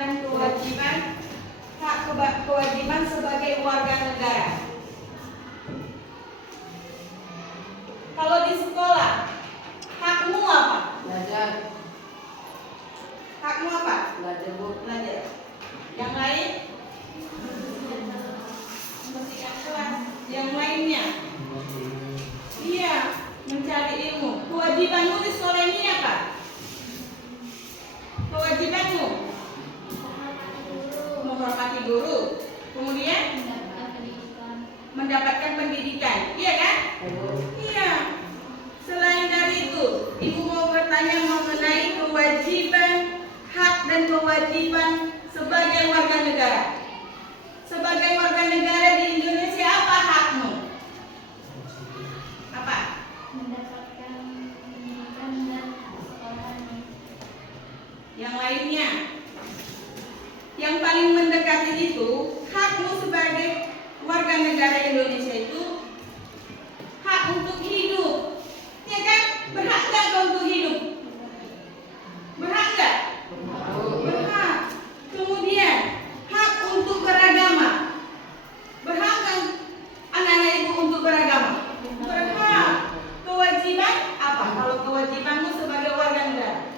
dan kewajiban, kewajiban sebagai warga negara. Kalau di sekolah, hakmu apa? Belajar. Hakmu apa? Belajar, Bu. Belajar. Yang lain? Membersihkan kelas. Yang lainnya? Iya, mencari ilmu. Kewajibanmu di sekolah ini apa? Kewajibanmu menghormati guru. Kemudian mendapatkan pendidikan. Iya kan? Iya. Selain dari itu, Ibu mau bertanya mengenai kewajiban, hak dan kewajiban sebagai warga negara. Sebagai warga negara di Indonesia, apa hakmu? Apa? Mendapatkan pendidikan dan sekolah. Yang lainnya? Yang paling mendekati itu, hakmu sebagai warga negara Indonesia itu hak untuk hidup. Ya kan? Berhak nggak kau untuk hidup? Berhak nggak? Berhak. Kemudian hak untuk beragama. Berhak kan anak-anak ibu untuk beragama? Berhak. Kewajiban apa? Kalau kewajibanmu sebagai warga negara?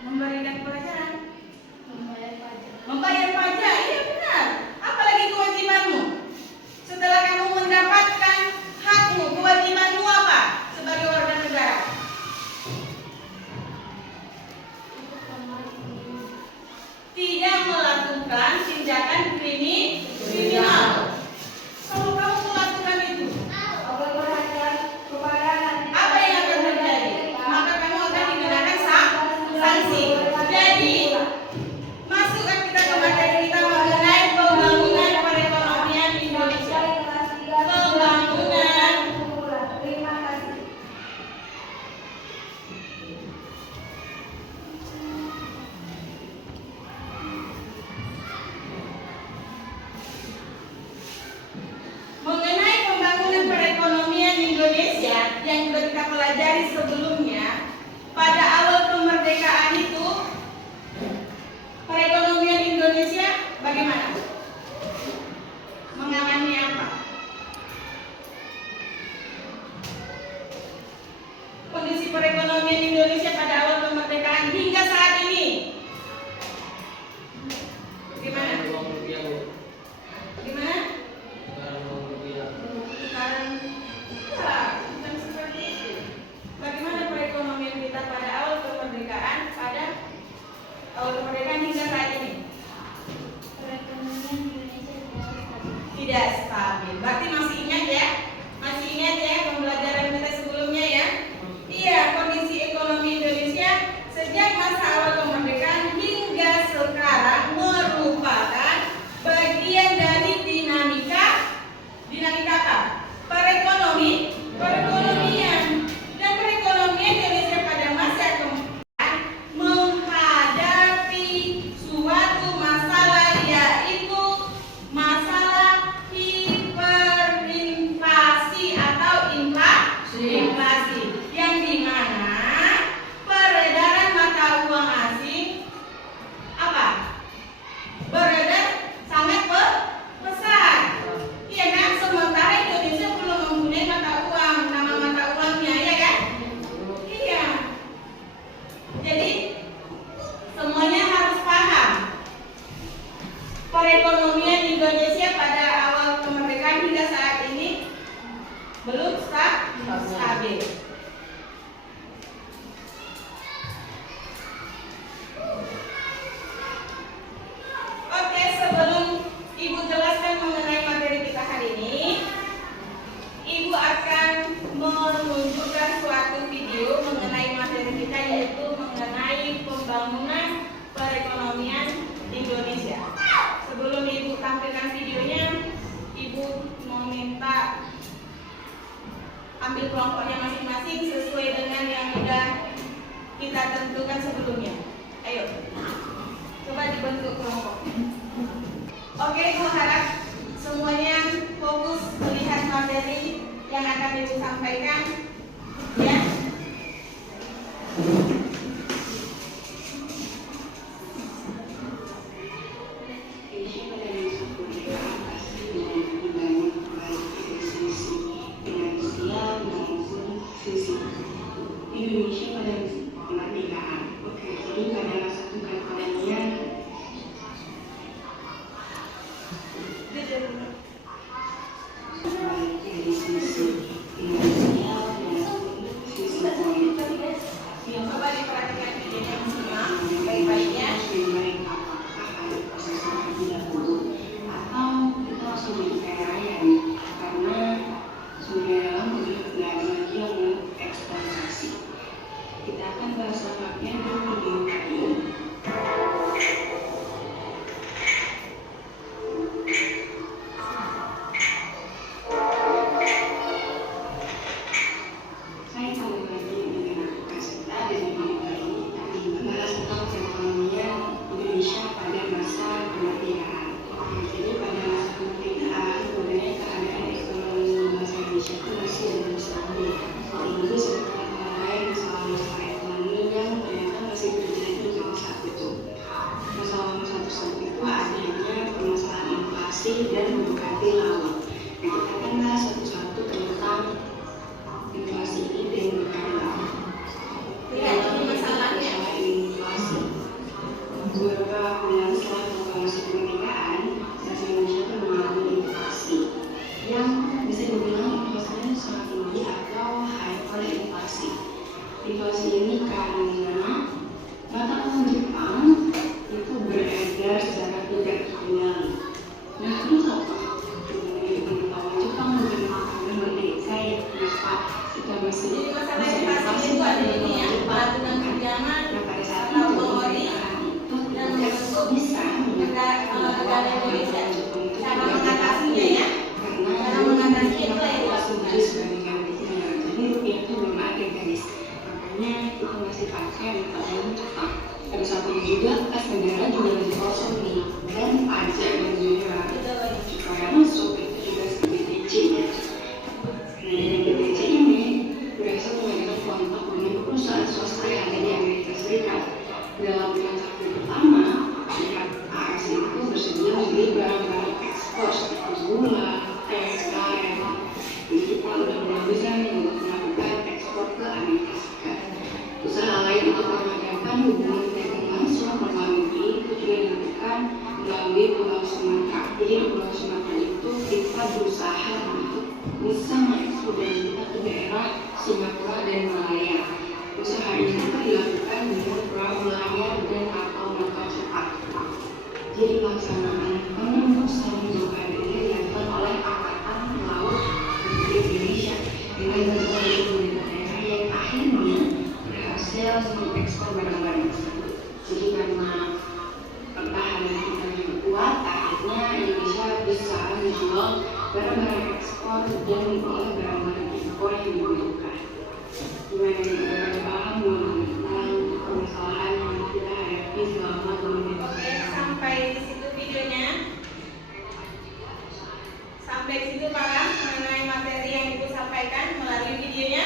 Memberikan pelajaran. Membayar pajak. Iya benar. Apalagi kewajibanmu? Setelah kamu mendapatkan hakmu, kewajibanmu apa sebagai warga negara? Tidak melakukan tindakan kriminal. Kalau kamu melakukan itu, apa yang akan terjadi? Maka kamu akan dikenakan sanksi. Jadi, masukkan kita ke materi kita mengenai pembangunan perekonomian Indonesia. Pembangunan. Terima kasih. Mengenai pembangunan perekonomian Indonesia yang sudah kita pelajari sebelumnya, pada awal kemerdekaan itu perekonomian Indonesia bagaimana? Mengalami apa? Kondisi perekonomian Indonesia pada awal kemerdekaan hingga saat ini bagaimana? Gimana? Sekarang bukan seperti itu. Bagaimana perekonomian kita pada awal kemerdekaan hingga saat ini? Perekonomian Indonesia Tidak stabil. Berarti masih ingat ya? Masih ingat ya pembelajaran kita sebelumnya ya? Iya, kondisi ekonomi Indonesia sejak masa awal kemerdekaan hingga sekarang merupakan bagian dari dinamika apa? Perekonomian. Dan perekonomian Indonesia pada masa kemerdekaan menghadapi suatu masalah, yaitu masalah hiperinflasi atau inflasi, yang dimana peredaran mata uang asing apa? Beredar sangat besar. Iya kan? Sementara Indonesia belum mempunyai mata uang, nama mata uangnya, ya kan? Iya. Jadi semuanya harus paham. Perekonomian Indonesia pada awal kemerdekaan hingga saat ini belum stabil. Oke, sebelum Ibu jelaskan mengenai materi kita hari ini, Ibu akan menunjukkan suatu video mengenai materi kita, yaitu mengenai pembangunan perekonomian Indonesia. Sebelum Ibu tampilkan videonya, Ibu mau minta ambil kelompoknya masing-masing sesuai dengan yang sudah kita tentukan sebelumnya. Ayo, coba dibentuk kelompok. Oke, Ibu harap semuanya fokus melihat materi yang akan Ibu sampaikan, ya. Coba diperhatikan videonya semua baik-baiknya. Kita akan bahas lengkapnya di video kali ini. Saya kembali lagi dengan aku Kasita dan di video kali ini kita akan membahas tentang perekonomian Indonesia pada masa kemerdekaan. Jadi pada masa kemerdekaan sebenarnya keadaan ekonomi bangsa Indonesia itu masih belum stabil. Ini sebenarnya mulai masalah-masalah ekonomi yang ternyata masih terjadi di saat itu. Masalah-masalah tersebut itu adanya permasalahan inflasi dan mendekati laut. Nah, kita akan bahas satu-satu tentang inflasi ini dan mendekati laut. Lihat ini masalahnya. Masalah inflasi. Beberapa bulan setelah proklamasi kemerdekaan, bangsa Indonesia itu mengalami inflasi yang bisa dibilang inflasinya sangat tinggi atau hyperinflasi. Inflasi ini karena mata uang Jepang itu beredar secara tidak terkendali. Nah, terus apa? Sebenarnya mata uang Jepang mungkin karena merdeka ya, kenapa kita masih Jadi masalah inflasi itu ada ini ya, peraturan pinjaman Nah, pada saat atau itu memori dan membentuk bisa negara Indonesia. Cara mengatasinya ya, cara mengatasinya itu yang dilakukan. Jadi rupiah itu belum ada guys, makanya kita masih pakai mata uang Jepang. Pada saat ini juga kas negara juga lagi kosong nih, dan pajak yang juga supaya masuk itu juga seperti DC ya. Nah, dari DC ini berhasil mengadakan kontak dengan perusahaan swasta yang ada di Amerika Serikat. Dalam transaksi pertama, pihak AS itu bersedia membeli barang-barang ekspor seperti gula, teh, karet. Jadi kita udah bisa nih untuk melakukan ekspor ke Amerika Serikat. Usaha lain untuk memadamkan hubungan dagang langsung luar negeri itu juga dilakukan melalui Pulau Sumatera. Jadi di Pulau Sumatera itu kita berusaha untuk bisa mengekspor barang kita ke daerah Sumatera dan Malaya. Usaha ini juga dilakukan dengan perahu layar dan kapal motor cepat. Jadi pelaksanaan penembus saling blokade ini dilakukan oleh Angkatan Laut Republik Indonesia dengan berbagai daerah yang akhirnya berhasil mengekspor barang-barang tersebut. Jadi karena pertahanan kita yang kuat, akhirnya Indonesia bisa menjual barang-barang ekspor dan memperoleh barang-barang impor yang dibutuhkan. Gimana nih, ada paham belum tentang permasalahan yang kita hadapi selama 2 menit? Oke, sampai di situ videonya. Sampai di situ paham mengenai materi yang Ibu sampaikan melalui videonya?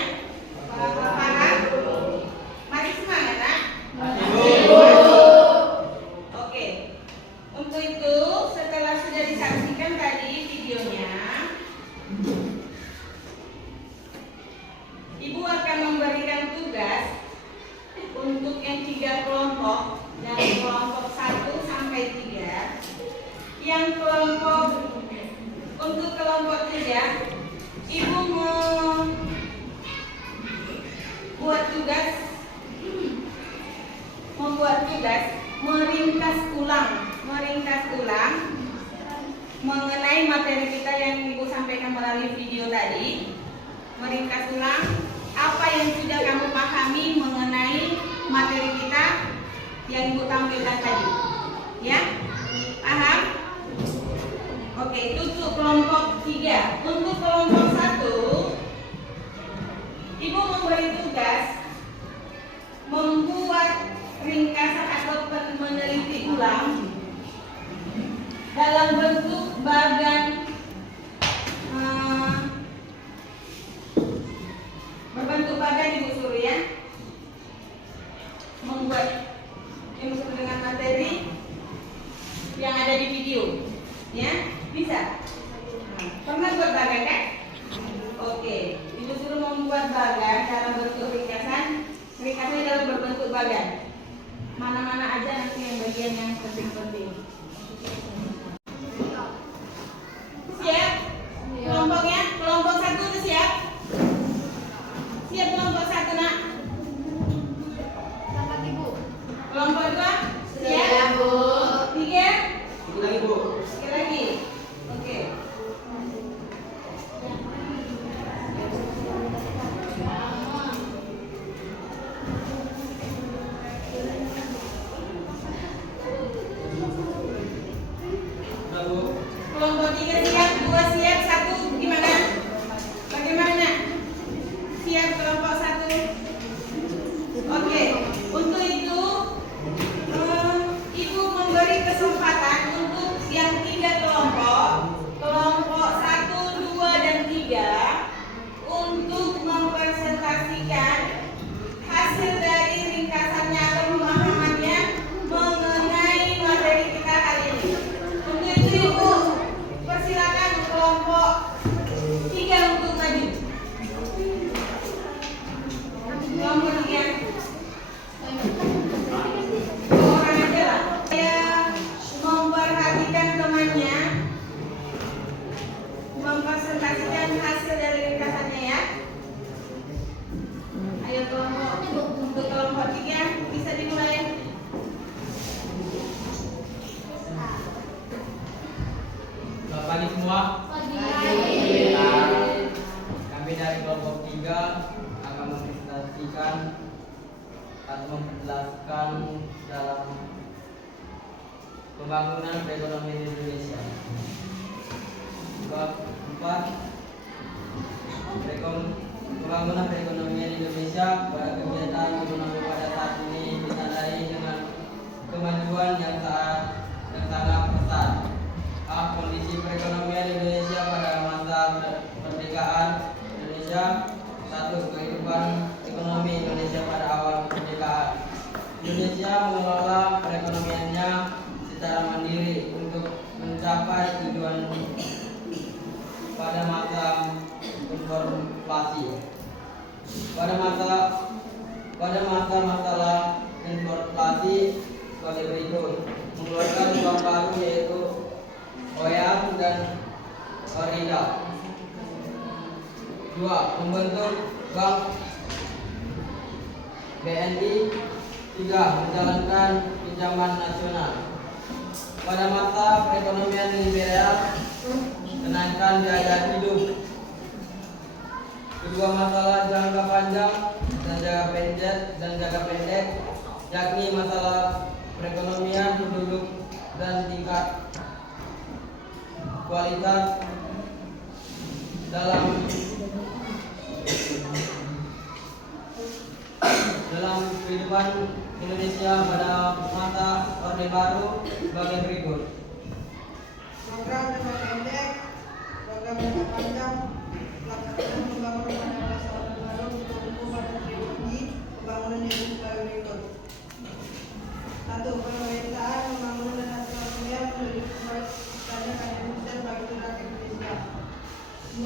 Paham? Masih semangat, Nak? Oke. Untuk itu, setelah sudah disaksikan tadi videonya, Ibu akan memberikan tugas untuk yang 3 kelompok, dari kelompok 1 sampai 3. Yang kelompok untuk kelompok 3, Ibu mau membuat tugas meringkas ulang mengenai materi kita yang Ibu sampaikan melalui video tadi. Meringkas ulang apa yang sudah kamu pahami mengenai materi kita yang Ibu tampilkan tadi. Ya? Paham? Oke, itu untuk kelompok 3. Untuk kelompok 1, Ibu memberi tugas membuat ringkasan atau meneliti ulang dalam bentuk bagan berbentuk bagan Ibu suruh ya, membuat yang sesuai dengan materi yang ada di video ya, bisa? Pernah buat bagan kan? Oke, Ibu suruh membuat bagan dalam bentuk ringkasan. Ringkasannya dalam berbentuk bagan. Mana-mana aja nanti yang bagian yang penting-penting. Kelompok 3 siap, 2 siap, 1 gimana? Bagaimana? Siap kelompok 1? Oke, untuk itu Ibu memberi kesempatan untuk yang 3 kelompok, kelompok 1, 2, dan 3 untuk mempresentasikan hasil dari ringkasannya atau pemahamannya mengenai materi kita hari ini. Untuk itu Ibu persilakan kelompok 3 untuk maju. Kelompok 3. Orang aja lah. Saya memperhatikan temannya, mempresentasikan hasil dari ringkasannya ya. Ayo kelompok untuk kelompok 3 bisa dimulai. Selamat pagi semua. Kami dari kelompok 3 akan mempresentasikan atau menjelaskan dalam pembangunan perekonomian Indonesia. Bab 4, pembangunan perekonomian Indonesia pada kegiatan ekonomi pada saat ini ditandai dengan kemajuan yang sangat pesat. Kondisi perekonomian Indonesia pada masa kemerdekaan Indonesia. 1. Kehidupan ekonomi Indonesia pada awal kemerdekaan. Indonesia mengelola perekonomiannya secara mandiri untuk mencapai tujuan pada masa inflasi. Pada masalah inflasi sebagai berikut: mengeluarkan uang baru yaitu OEM dan ORIDA. 2. Membentuk Bank BNI. 3. Menjalankan pinjaman nasional. Pada masa perekonomian liberal, kenaikan biaya hidup. Kedua masalah jangka panjang dan jangka pendek, yakni masalah perekonomian penduduk dan tingkat kualitas dalam kehidupan Indonesia pada masa Orde Baru sebagai berikut. Program jangka pendek, program jangka panjang, pelaksanaan pembangunan pada masa Orde Baru untuk mendukung pada trilogi pembangunan yang sebagai berikut. 1. Pemerintahan pembangunan dan nasional sosial menjadi standar Indonesia sebagai rakyat Indonesia. 2.